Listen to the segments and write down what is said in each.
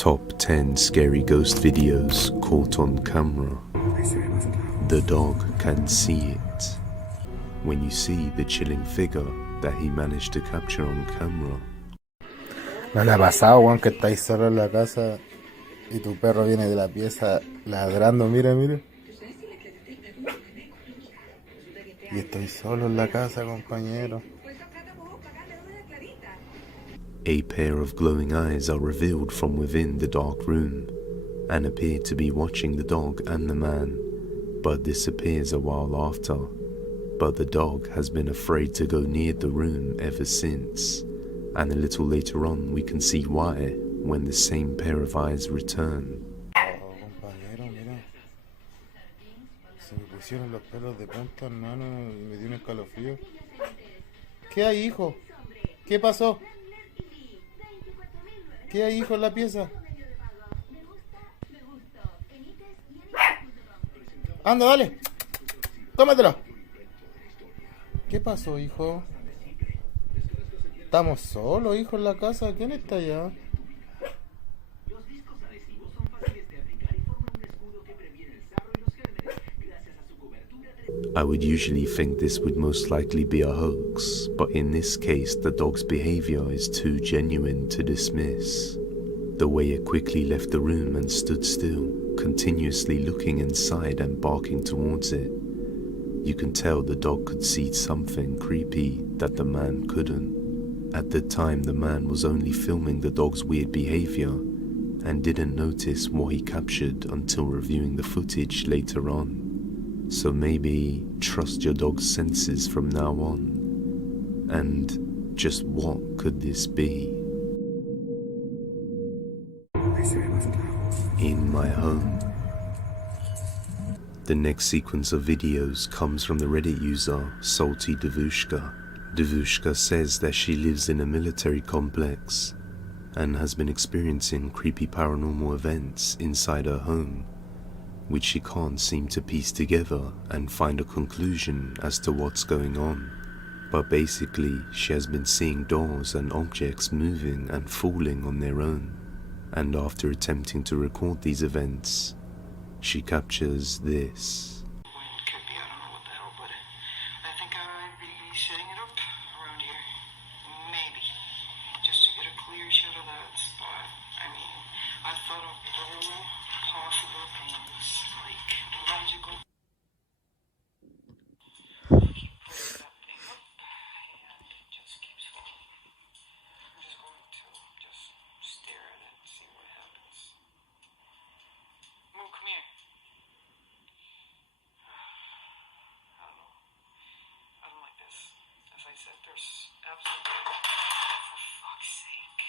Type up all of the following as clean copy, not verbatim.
Top 10 scary ghost videos caught on camera. The dog can see it. When you see the chilling figure that he managed to capture on camera. ¿No le ha pasado, Juan, que estáis solo en la casa y tu perro viene de la pieza ladrando? Mira, mira. Y estoy solo en la casa, compañero. A pair of glowing eyes are revealed from within the dark room and appear to be watching the dog and the man, but disappears a while after. But the dog has been afraid to go near the room ever since, and a little later on we can see why when the same pair of eyes return. Oh, compañero, mira. Se me pusieron los pelos de punta, hermano, y me dio un escalofrío. ¿Qué hay, hijo? ¿Qué pasó? ¿Qué hay, hijo, en la pieza? Anda, dale. Tómatelo. ¿Qué pasó, hijo? Estamos solos, hijo, en la casa. ¿Quién está allá? I would usually think this would most likely be a hoax, but in this case the dog's behavior is too genuine to dismiss. The way it quickly left the room and stood still, continuously looking inside and barking towards it. You can tell the dog could see something creepy that the man couldn't. At the time the man was only filming the dog's weird behavior and didn't notice what he captured until reviewing the footage later on. So maybe trust your dog's senses from now on. And just what could this be? In my home. The next sequence of videos comes from the Reddit user Salty Devushka. Devushka says that she lives in a military complex and has been experiencing creepy paranormal events inside her home, which she can't seem to piece together and find a conclusion as to what's going on. But basically, she has been seeing doors and objects moving and falling on their own. And after attempting to record these events, she captures this. Could be, I don't know what the hell, but I think I might be setting it up around here. Maybe. Just to get a clear shot of that spot. I mean, I thought of all possible things, like logical. Keep pulling that thing up, and it just keeps falling. I'm just going to just stare at it and see what happens. Moo, come here. I don't know. I don't like this. As I said, there's absolutely... For fuck's sake.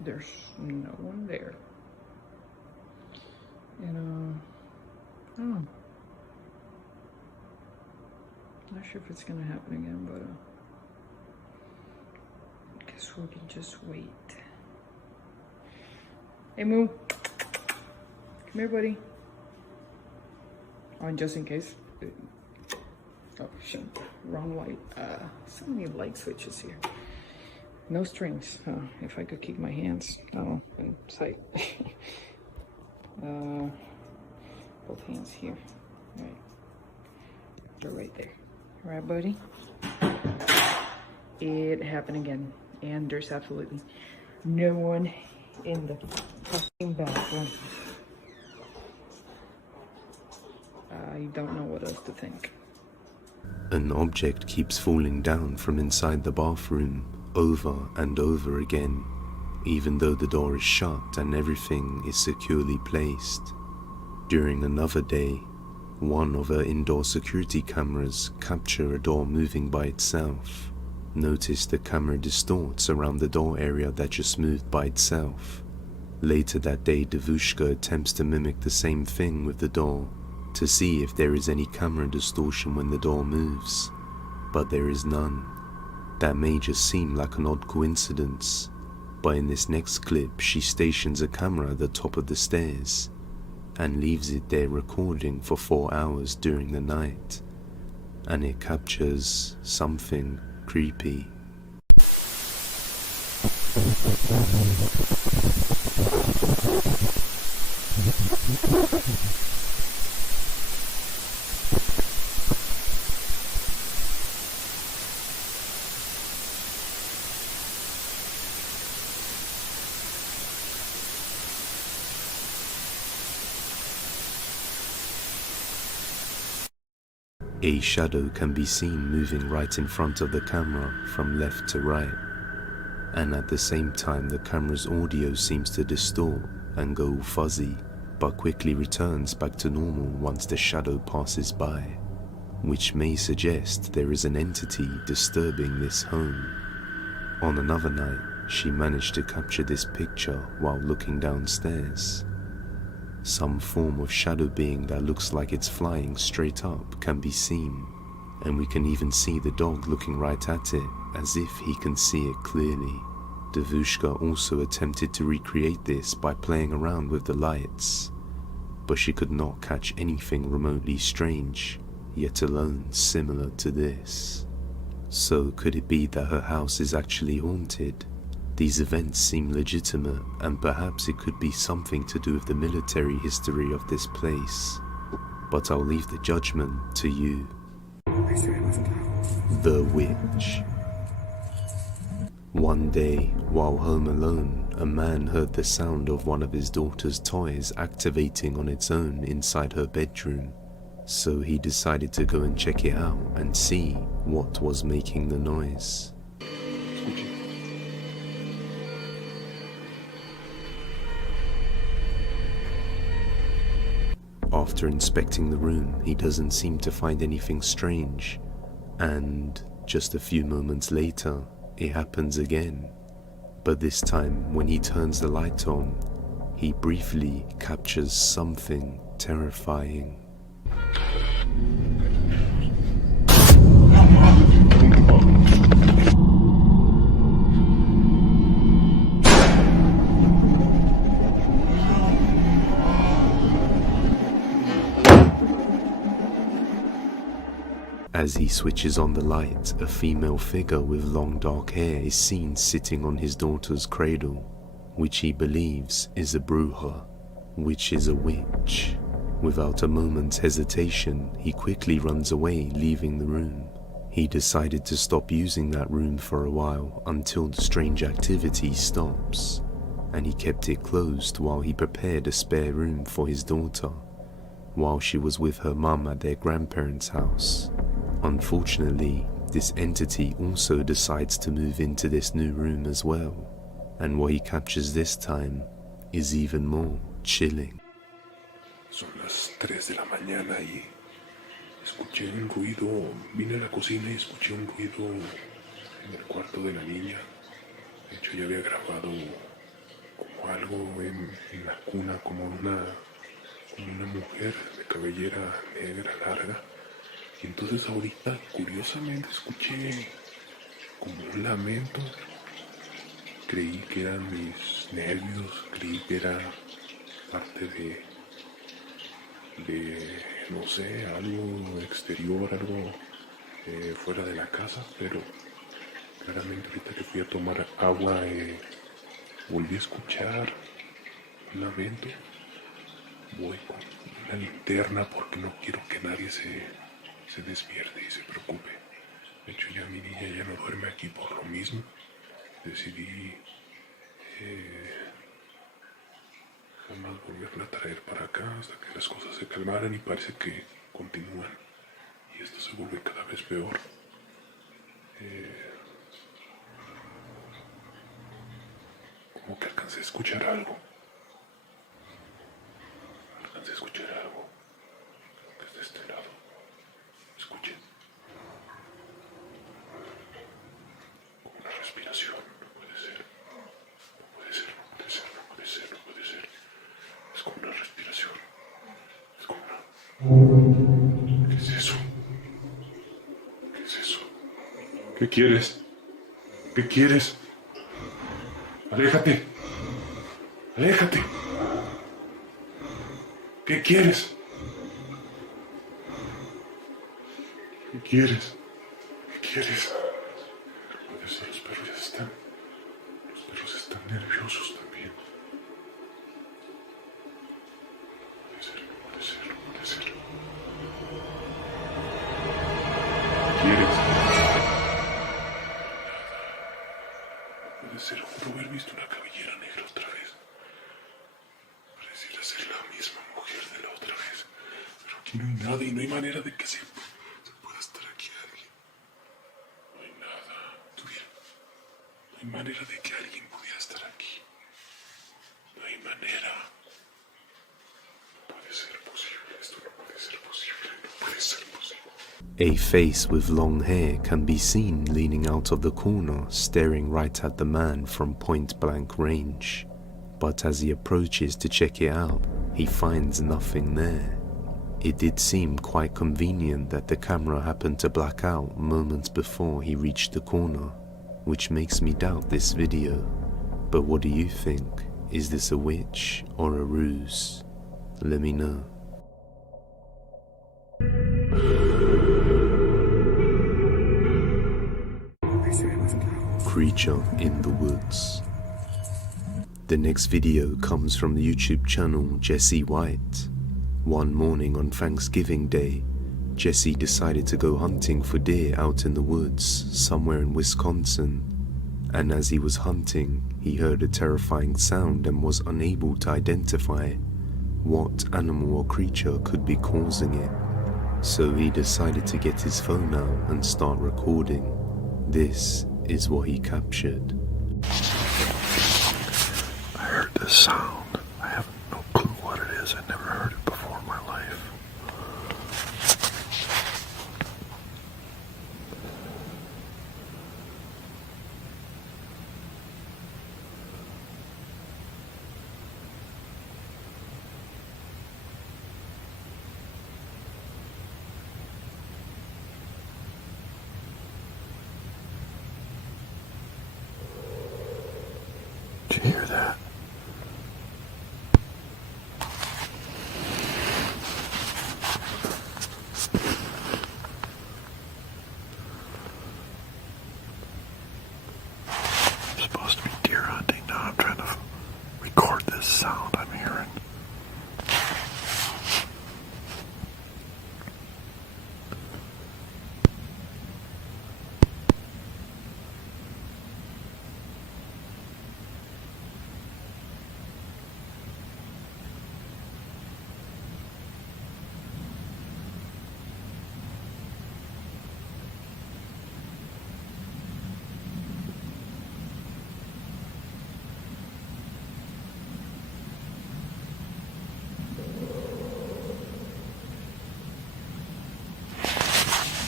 There's no one there. And I don't know. Not sure if it's gonna happen again, but I guess we can just wait. Hey Moo, come here, buddy. Oh, and just in case. Oh shit, wrong light. So many light switches here. No strings. If I could keep my hands in sight. Both hands here. Right. They're right there. All right, buddy. It happened again, and there's absolutely no one in the fucking bathroom. I don't know what else to think. An object keeps falling down from inside the bathroom over and over again, even though the door is shut and everything is securely placed. During another day, one of her indoor security cameras capture a door moving by itself, Notice the camera distorts around the door area that just moved by itself. Later that day, Devushka attempts to mimic the same thing with the door to see if there is any camera distortion when the door moves, but there is none. That may just seem like an odd coincidence, but in this next clip she stations a camera at the top of the stairs and leaves it there recording for 4 hours during the night, and it captures something creepy. A shadow can be seen moving right in front of the camera from left to right, and at the same time the camera's audio seems to distort and go all fuzzy, but quickly returns back to normal once the shadow passes by, which may suggest there is an entity disturbing this home. On another night, she managed to capture this picture while looking downstairs. Some form of shadow being that looks like it's flying straight up can be seen, and we can even see the dog looking right at it as if he can see it clearly. Devushka also attempted to recreate this by playing around with the lights, but she could not catch anything remotely strange, yet alone similar to this. So could it be that her house is actually haunted? These events seem legitimate, and perhaps it could be something to do with the military history of this place, but I'll leave the judgment to you. The Witch. One day, while home alone, a man heard the sound of one of his daughter's toys activating on its own inside her bedroom, so he decided to go and check it out and see what was making the noise. After inspecting the room, he doesn't seem to find anything strange, and just a few moments later, it happens again. But this time, when he turns the light on, he briefly captures something terrifying. As he switches on the light, a female figure with long dark hair is seen sitting on his daughter's cradle, which he believes is a bruja, which is a witch. Without a moment's hesitation, he quickly runs away, leaving the room. He decided to stop using that room for a while until the strange activity stops, and he kept it closed while he prepared a spare room for his daughter, while she was with her mum at their grandparents' house. Unfortunately, this entity also decides to move into this new room as well, and what he captures this time is even more chilling. Son las 3 de la mañana y escuché un ruido. Vine a la cocina y escuché un ruido en el cuarto de la niña. De hecho, ya había grabado como algo en la cuna, como una mujer de cabellera negra larga. Y entonces ahorita, curiosamente, escuché como un lamento. Creí que eran mis nervios, creí que era parte de no sé, algo exterior, algo fuera de la casa, pero claramente ahorita que fui a tomar agua volví a escuchar un lamento. Voy con una linterna porque no quiero que nadie se despierte y se preocupe. De hecho, ya mi niña ya no duerme aquí por lo mismo. Decidí jamás volverla a traer para acá hasta que las cosas se calmaran, y parece que continúan. Y esto se vuelve cada vez peor. Como que alcancé a escuchar algo. Alcancé a escuchar algo. Que es de este lado. Escuchen. es eso? ¿Qué es eso? ¿Qué quieres? ¿Qué quieres? Aléjate. Aléjate. ¿Qué quieres? ¿Qué quieres? ¿Qué quieres? Puede ser, los perros están nerviosos también. Puede ser. ¿Qué quieres? Puede ser, juro haber visto una cabellera negra otra vez. Pareciera ser la misma mujer de la otra vez. Pero aquí no hay nada y no hay manera de que se pueda estar aquí alguien. No hay nada. No hay manera de que alguien pudiera estar aquí. No hay manera. No puede ser posible. Esto no puede ser posible. No puede ser posible. A face with long hair can be seen leaning out of the corner, staring right at the man from point-blank range. But as he approaches to check it out, he finds nothing there. It did seem quite convenient that the camera happened to black out moments before he reached the corner, which makes me doubt this video. But what do you think? Is this a witch or a ruse? Let me know. Creature in the woods. The next video comes from the YouTube channel Jesse White. One morning on Thanksgiving Day, Jesse decided to go hunting for deer out in the woods somewhere in Wisconsin. And as he was hunting, he heard a terrifying sound and was unable to identify what animal or creature could be causing it. So he decided to get his phone out and start recording. This is what he captured. I heard this sound. I have no clue what it is. I've never heard it before in my life. Did you hear that? I'm supposed to be deer hunting now. I'm trying to record this sound I'm hearing.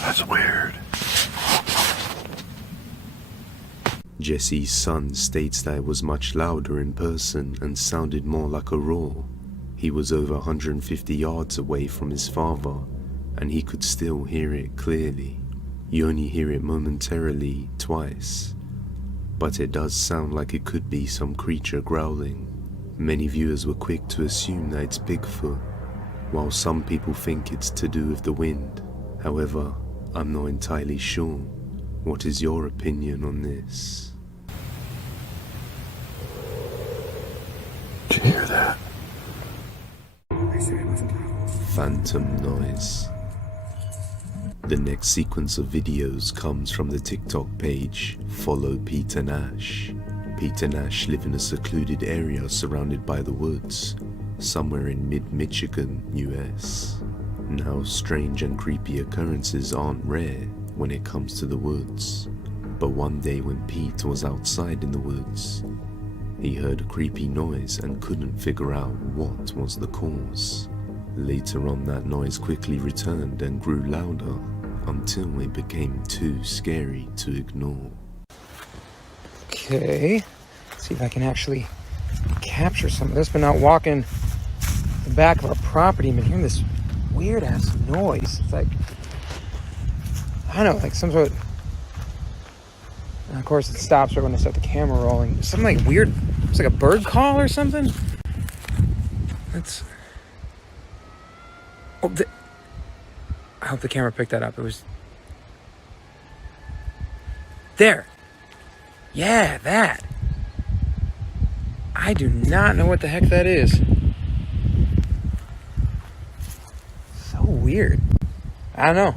That's weird. Jesse's son states that it was much louder in person and sounded more like a roar. He was over 150 yards away from his father, and he could still hear it clearly. You only hear it momentarily twice, but it does sound like it could be some creature growling. Many viewers were quick to assume that it's Bigfoot, while some people think it's to do with the wind. However, I'm not entirely sure. What is your opinion on this? Did you hear that? Phantom noise. The next sequence of videos comes from the TikTok page Follow Peter Nash. Peter Nash lives in a secluded area surrounded by the woods, somewhere in mid-Michigan, US. Now, strange and creepy occurrences aren't rare when it comes to the woods, but one day when Pete was outside in the woods, he heard a creepy noise and couldn't figure out what was the cause. Later on, that noise quickly returned and grew louder until it became too scary to ignore. Okay, let's see if I can actually capture some of this. Been out walking the back of our property, been hearing this weird ass noise. It's like, I don't know, like some sort of, and of course it stops right when I start the camera rolling. Something like weird. It's like a bird call or something. It's, oh, I hope the camera picked that up. It was there. Yeah, that. I do not know what the heck that is. So weird. I don't know.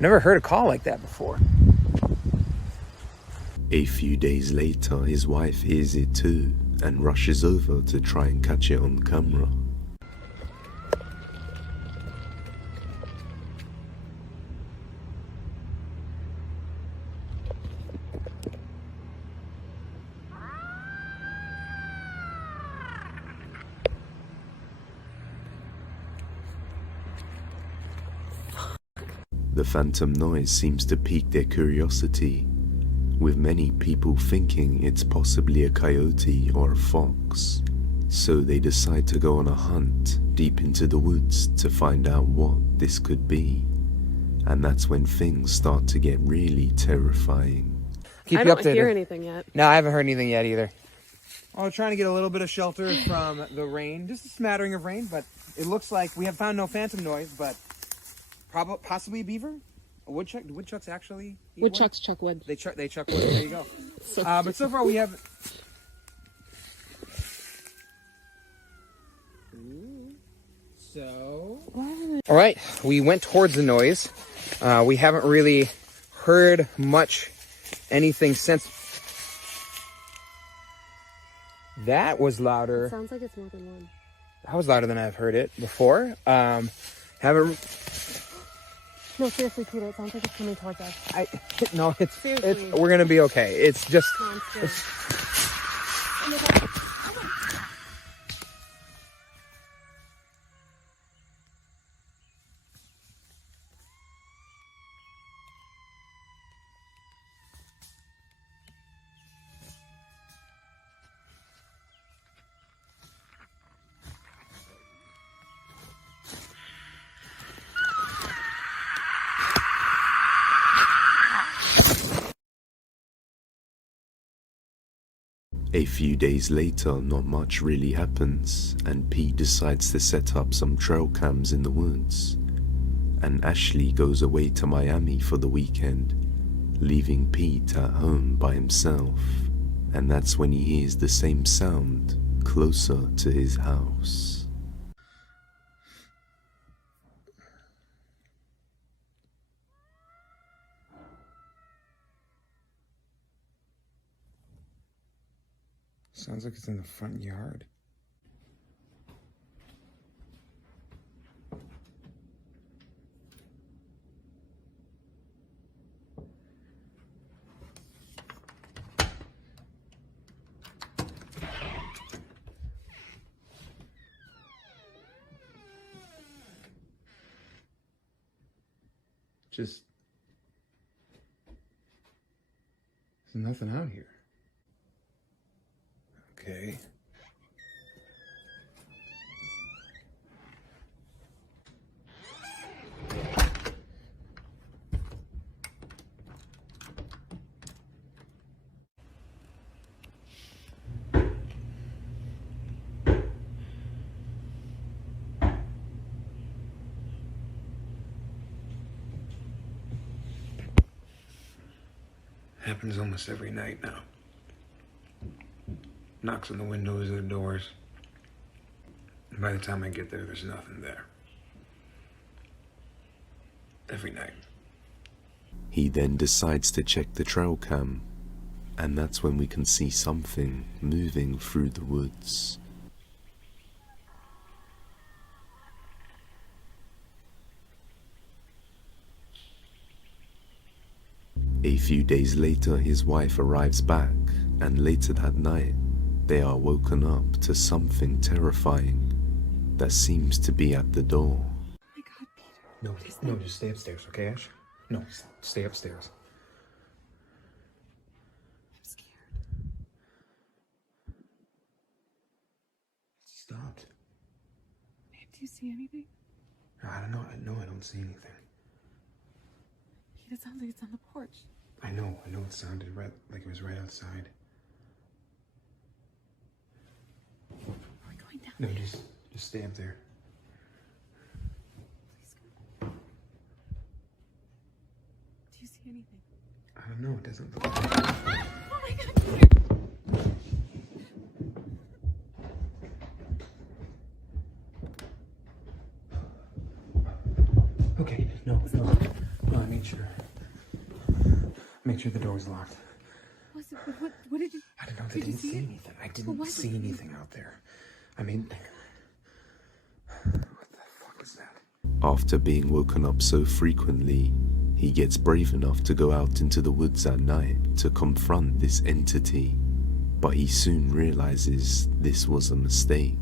Never heard a call like that before. A few days later, his wife hears it too and rushes over to try and catch it on camera. The phantom noise seems to pique their curiosity, with many people thinking it's possibly a coyote or a fox. So they decide to go on a hunt deep into the woods to find out what this could be. And that's when things start to get really terrifying. Keep I you don't updated. hear anything yet. No, I haven't heard anything yet either. Oh, trying to get a little bit of shelter from the rain. Just a smattering of rain, but it looks like we have found no phantom noise, but possibly a beaver? A woodchuck? Do woodchucks actually eat Woodchucks chuck wood. They chuck wood. There you go. But so far we haven't. So. All right, we went towards the noise. We haven't really heard much anything since. That was louder. Sounds like it's more than one. That was louder than I've heard it before. Haven't. No, seriously, Peter, it sounds like it's coming towards us. No, it's Seriously. we're gonna be okay. It's just. No, I'm scared. It's, Oh my God. A few days later, not much really happens, and Pete decides to set up some trail cams in the woods. And Ashley goes away to Miami for the weekend, leaving Pete at home by himself. And that's when he hears the same sound closer to his house. sounds like it's in the front yard. Just, there's nothing out here. Okay. Happens almost every night now. Knocks on the windows or the doors. And by the time I get there, there's nothing there. Every night. He then decides to check the trail cam, and that's when we can see something moving through the woods. A few days later, his wife arrives back, and later that night, they are woken up to something terrifying that seems to be at the door. Oh my God, Peter. No, just stay upstairs, okay, Ash? No, stay upstairs. I'm scared. It stopped. Babe, do you see anything? I don't know. No, I don't see anything. It sounds like it's on the porch. I know it sounded right, like it was right outside. Are we going down? No, just stay up there. Please go. Do you see anything? I don't know, it doesn't look Oh my god, Okay, no, I made sure. Make sure the door was locked. what did you... I don't know, Did you see it? anything. I didn't see anything out there. I mean, what the fuck was that? After being woken up so frequently, he gets brave enough to go out into the woods at night to confront this entity, but he soon realizes this was a mistake.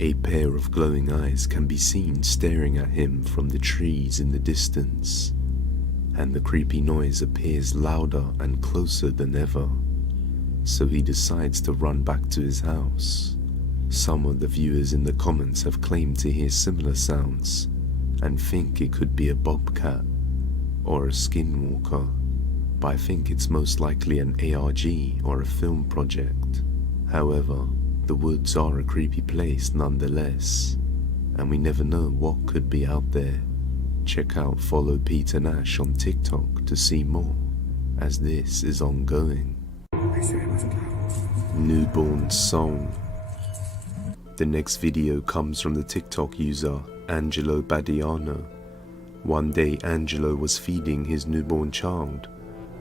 A pair of glowing eyes can be seen staring at him from the trees in the distance, and the creepy noise appears louder and closer than ever, so he decides to run back to his house. Some of the viewers in the comments have claimed to hear similar sounds and think it could be a bobcat or a skinwalker, but I think it's most likely an ARG or a film project. However, the woods are a creepy place nonetheless, and we never know what could be out there. Check out Follow Peter Nash on TikTok to see more, as this is ongoing. Newborn Song. The next video comes from the TikTok user Angelo Badiano. One day Angelo was feeding his newborn child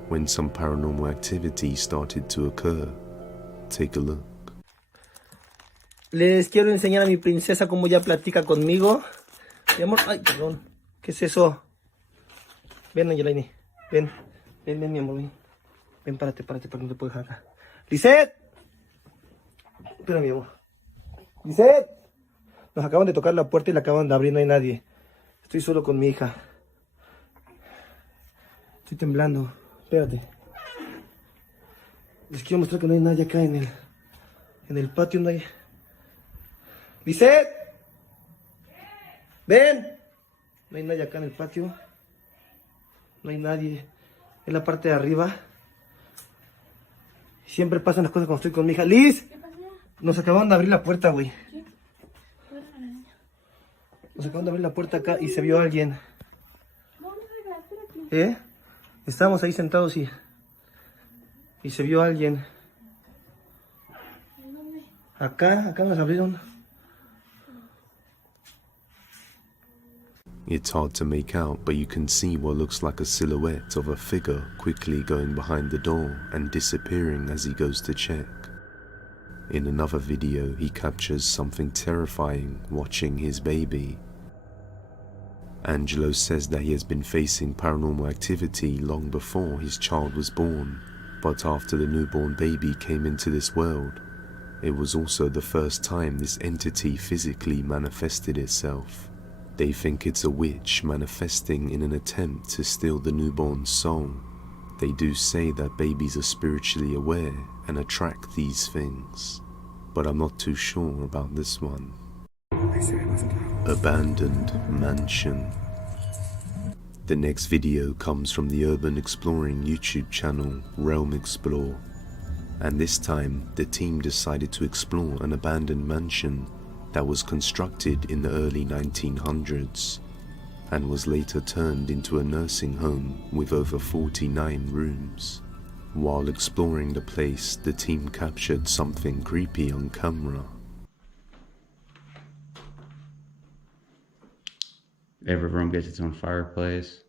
when some paranormal activity started to occur. Take a look. Les quiero enseñar a mi princesa cómo ya platica conmigo. Mi amor, ay, perdón. ¿Qué es eso? Ven, Angelaini. Ven, mi amor, ven. Ven, párate, para que no te puedo dejar acá. ¡Lisette! Espera, mi amor. ¡Lisette! Nos acaban de tocar la puerta y la acaban de abrir, no hay nadie. Estoy solo con mi hija. Estoy temblando. Espérate. Les quiero mostrar que no hay nadie acá en el patio, no hay... ¡Lisette! ¡Ven! No hay nadie acá en el patio. No hay nadie. En la parte de arriba. Siempre pasan las cosas cuando estoy con mi hija. ¡Liz! Nos acaban de abrir la puerta, güey. Nos acaban de abrir la puerta acá y se vio alguien. Estábamos ahí sentados y se vio alguien. Acá nos abrieron. It's hard to make out, but you can see what looks like a silhouette of a figure quickly going behind the door and disappearing as he goes to check. In another video, he captures something terrifying watching his baby. Angelo says that he has been facing paranormal activity long before his child was born, but after the newborn baby came into this world, it was also the first time this entity physically manifested itself. They think it's a witch manifesting in an attempt to steal the newborn's soul. They do say that babies are spiritually aware and attract these things, but I'm not too sure about this one. Abandoned Mansion. The next video comes from the urban exploring YouTube channel Realm Explore, and this time the team decided to explore an abandoned mansion that was constructed in the early 1900s and was later turned into a nursing home with over 49 rooms. While exploring the place, the team captured something creepy on camera. Every room gets its own fireplace.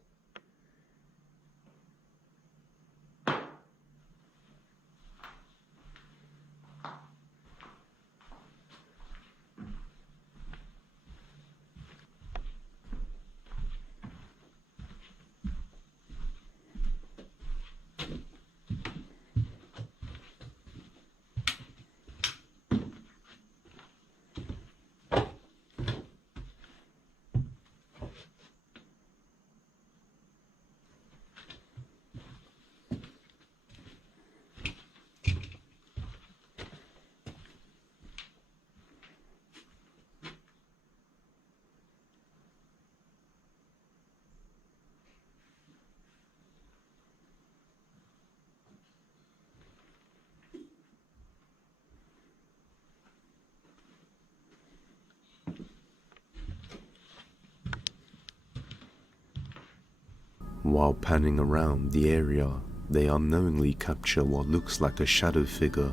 While panning around the area, they unknowingly capture what looks like a shadow figure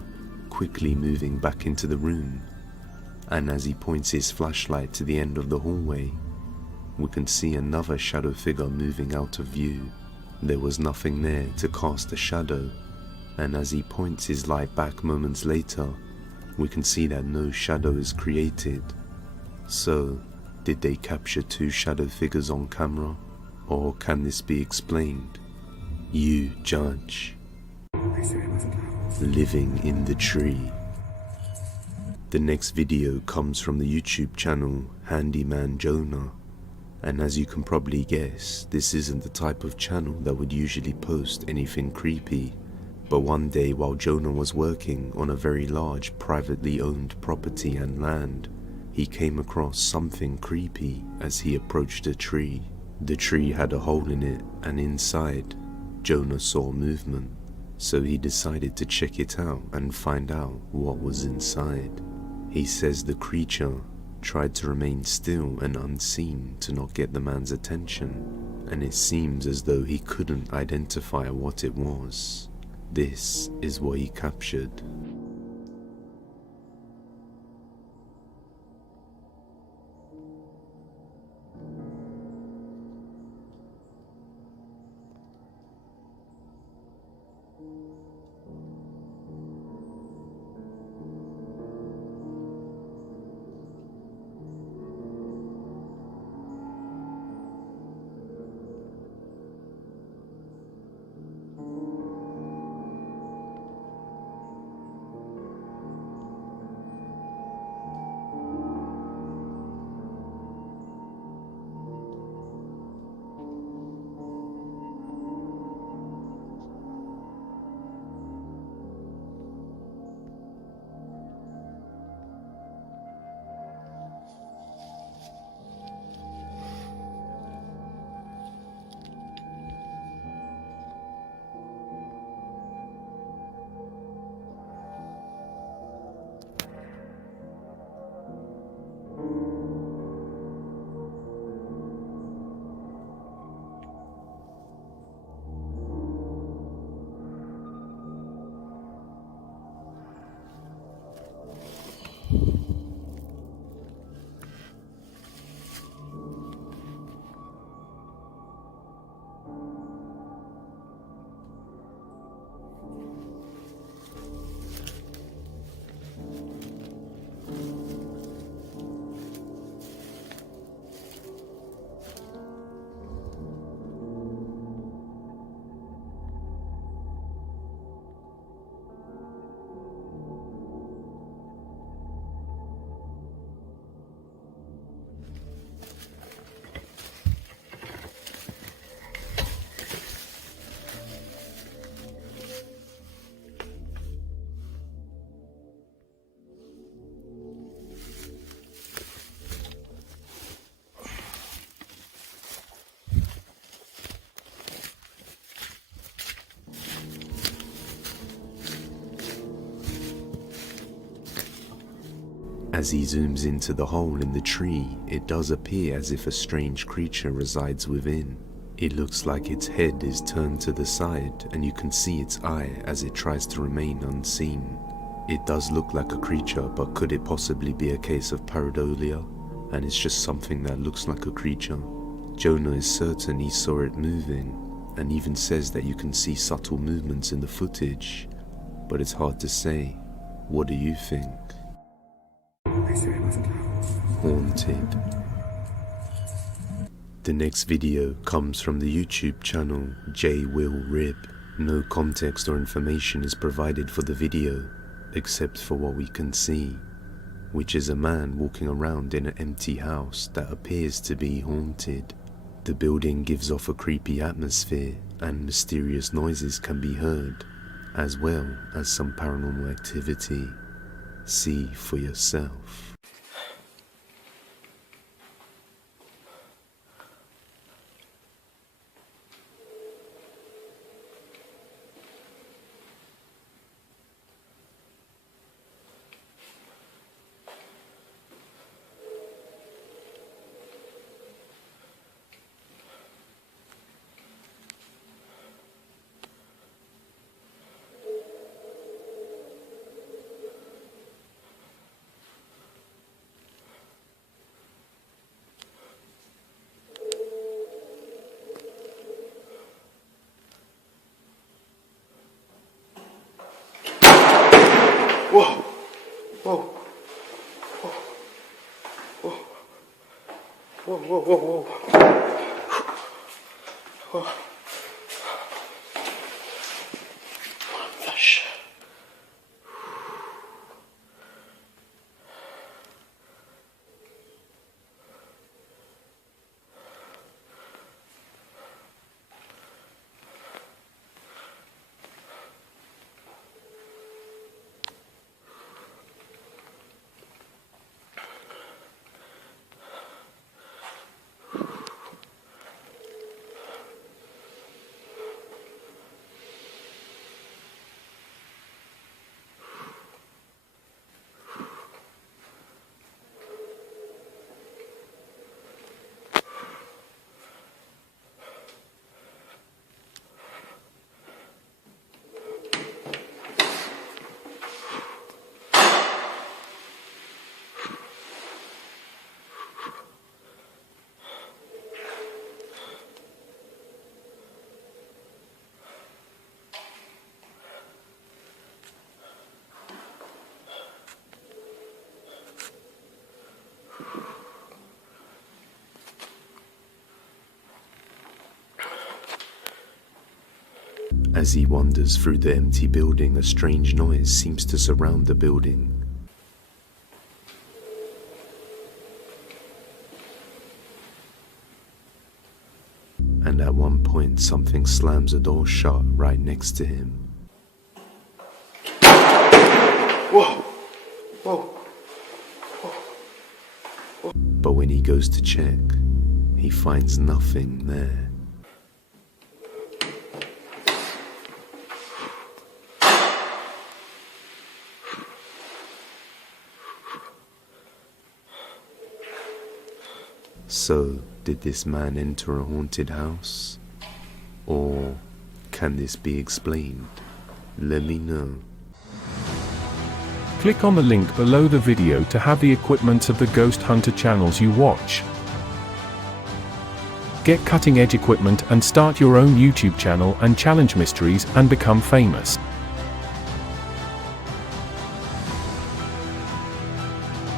quickly moving back into the room, and as he points his flashlight to the end of the hallway, we can see another shadow figure moving out of view. There was nothing there to cast a shadow, and as he points his light back moments later, we can see that no shadow is created. So, did they capture two shadow figures on camera, or can this be explained? You judge. Living in the tree. The next video comes from the YouTube channel Handyman Jonah, and as you can probably guess, this isn't the type of channel that would usually post anything creepy. But one day while Jonah was working on a very large privately owned property and land, he came across something creepy as he approached a tree. The tree had a hole in it, and inside, Jonah saw movement, so he decided to check it out and find out what was inside. He says the creature tried to remain still and unseen to not get the man's attention, and it seems as though he couldn't identify what it was. This is what he captured. As he zooms into the hole in the tree, it does appear as if a strange creature resides within. It looks like its head is turned to the side, and you can see its eye as it tries to remain unseen. It does look like a creature, but could it possibly be a case of pareidolia, and it's just something that looks like a creature? Jonah is certain he saw it moving, and even says that you can see subtle movements in the footage, but it's hard to say. What do you think? Haunted. The next video comes from the YouTube channel J Will Rib. No context or information is provided for the video, except for what we can see, which is a man walking around in an empty house that appears to be haunted. The building gives off a creepy atmosphere, and mysterious noises can be heard, as well as some paranormal activity. See for yourself. Whoa. Whoa. Whoa. Whoa, whoa, whoa, whoa. Whoa. What the shit? As he wanders through the empty building, a strange noise seems to surround the building. And at one point, something slams a door shut right next to him. Whoa. Whoa. But when he goes to check, he finds nothing there. So, did this man enter a haunted house? Or can this be explained? Let me know. Click on the link below the video to have the equipment of the Ghost Hunter channels you watch. Get cutting-edge equipment and start your own YouTube channel and challenge mysteries and become famous.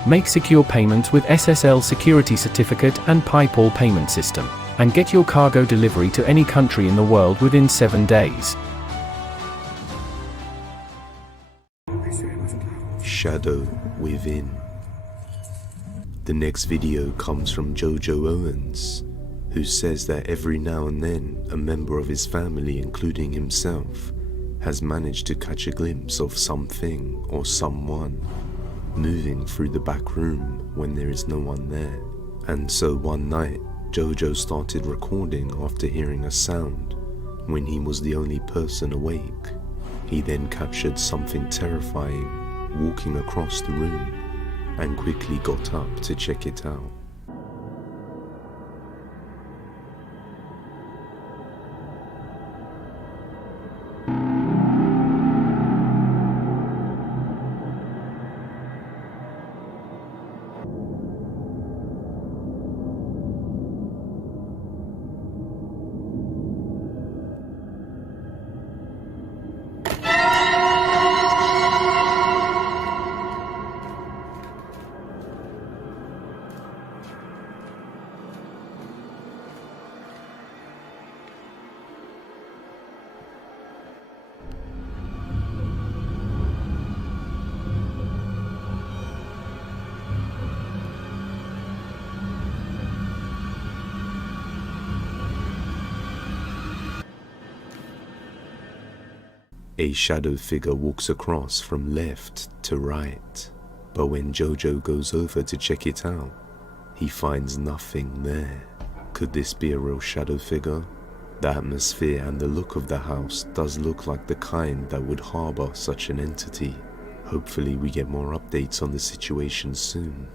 Make secure payments with SSL security certificate and PayPal payment system, and get your cargo delivery to any country in the world within 7 days. Shadow Within. The next video comes from Jojo Owens, who says that every now and then a member of his family, including himself, has managed to catch a glimpse of something or someone moving through the back room when there is no one there. And so one night, Jojo started recording after hearing a sound when he was the only person awake. He then captured something terrifying walking across the room and quickly got up to check it out. A shadow figure walks across from left to right, but when Jojo goes over to check it out, he finds nothing there. Could this be a real shadow figure? The atmosphere and the look of the house does look like the kind that would harbor such an entity. Hopefully we get more updates on the situation soon.